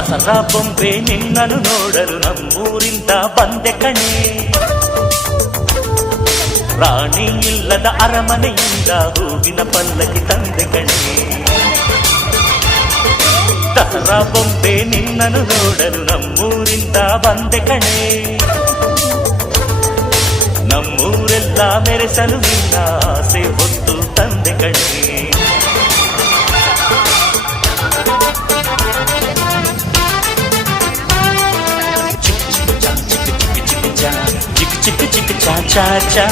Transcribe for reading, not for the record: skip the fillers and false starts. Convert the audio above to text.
ದಸರಾ ಬೊಂಬೆ ನಿನ್ನನ್ನು ನೋಡಲು ನಮ್ಮೂರಿಂದ ಬಂದೆ ಕಣೆ. ರಾಣಿ ಇಲ್ಲದ ಅರಮನೆಯಿಂದ ಹೂವಿನ ಪಲ್ಲಕ್ಕಿ ತಂದೆ ಕಣೆ. ದಸರಾ ಬೊಂಬೆ ನಿನ್ನನ್ನು ನೋಡಲು ನಮ್ಮೂರಿಂದ ಬಂದೆ ಕಣೆ. ನಮ್ಮೂರೆಲ್ಲ ಮೆರೆಸಲು ನಿನ್ನ ಆಸೆ ಹೊತ್ತು ತಂದೆ ಕಣೆ. ಚಿಕ್ಕ ಚಿಕ್ಕ ಚಾ ಚಾ ಚಾ